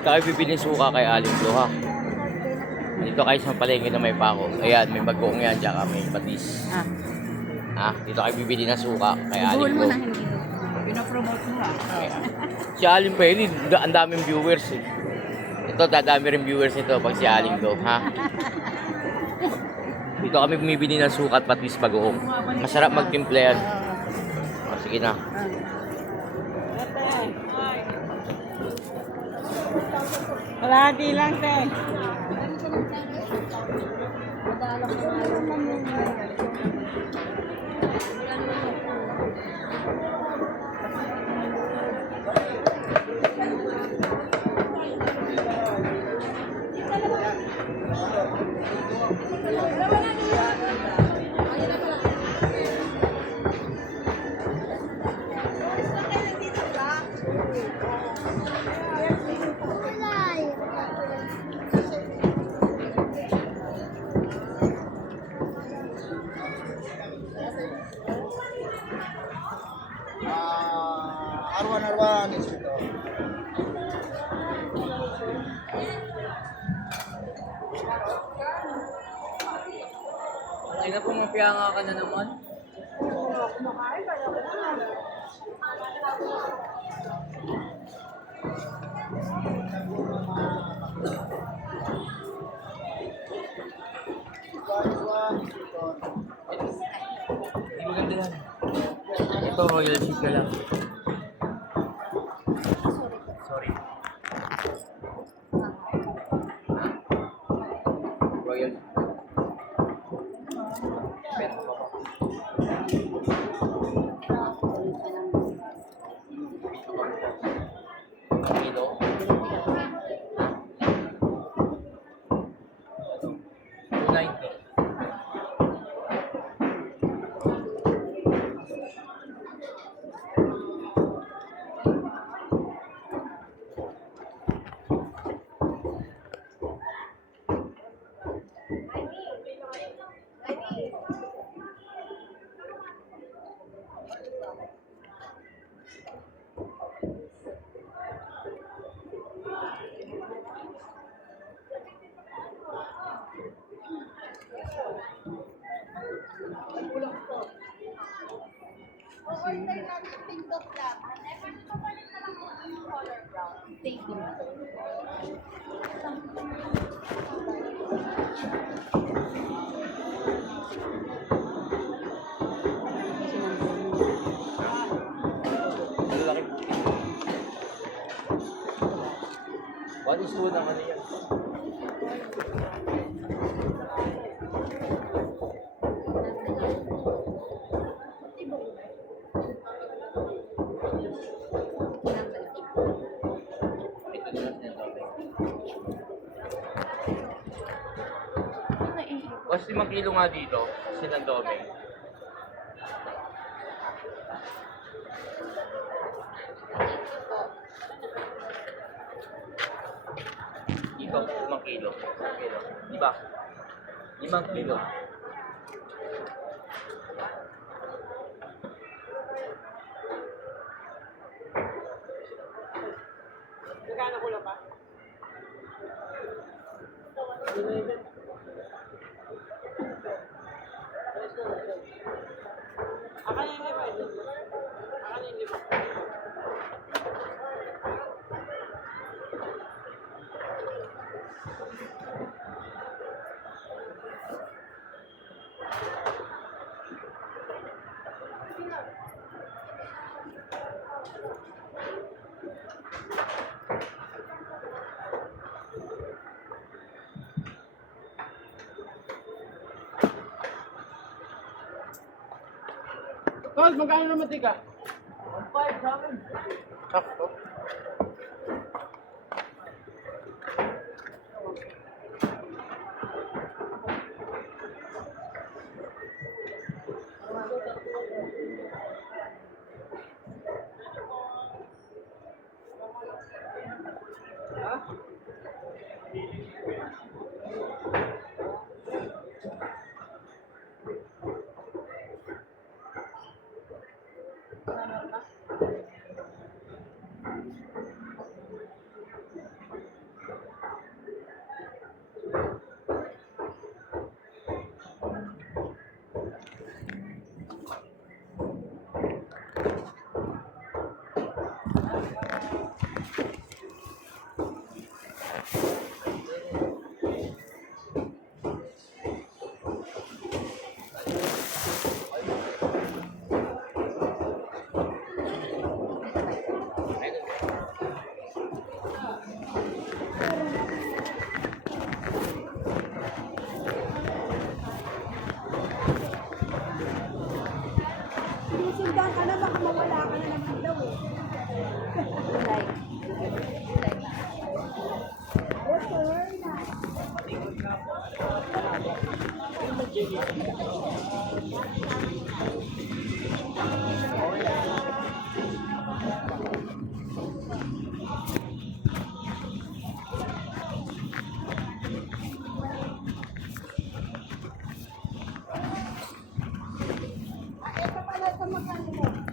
Ito kayo bibili suka kay Aling Flo, ha? Dito kayo sa palengke na may pako. Ayan, may bagoong yan, tsaka may patis. Dito kayo bibili ng suka kay Aling Flo. Buhol mo na hindi. Pinapromote mo Si Aling Flo, ang daming viewers eh. Ito, dadami rin viewers ito pag si Aling Flo, ha? Dito kami bumibili ng suka at patis bagoong. Masarap magtimpla yan. Sige na. Kalahati lang, te. Arwan is ito. Sige na po, mapiyanga ka na naman. Hindi maganda yan. Ito, royal cheese na lang. Sorry. Royal. Pero pa pa. Ito. $2.90. Lalaki. What is food naman yan? Mas 5 kilo nga dito, sinandome. Ito, 5 kilo. 5 kilo. Diba? 5 kilo. Magkano ko lang ba? Akanin ba? Akanin ba? Tol, magkano naman tika? 1.5 sa akin. Sakto. Ito pala ito magkano mo?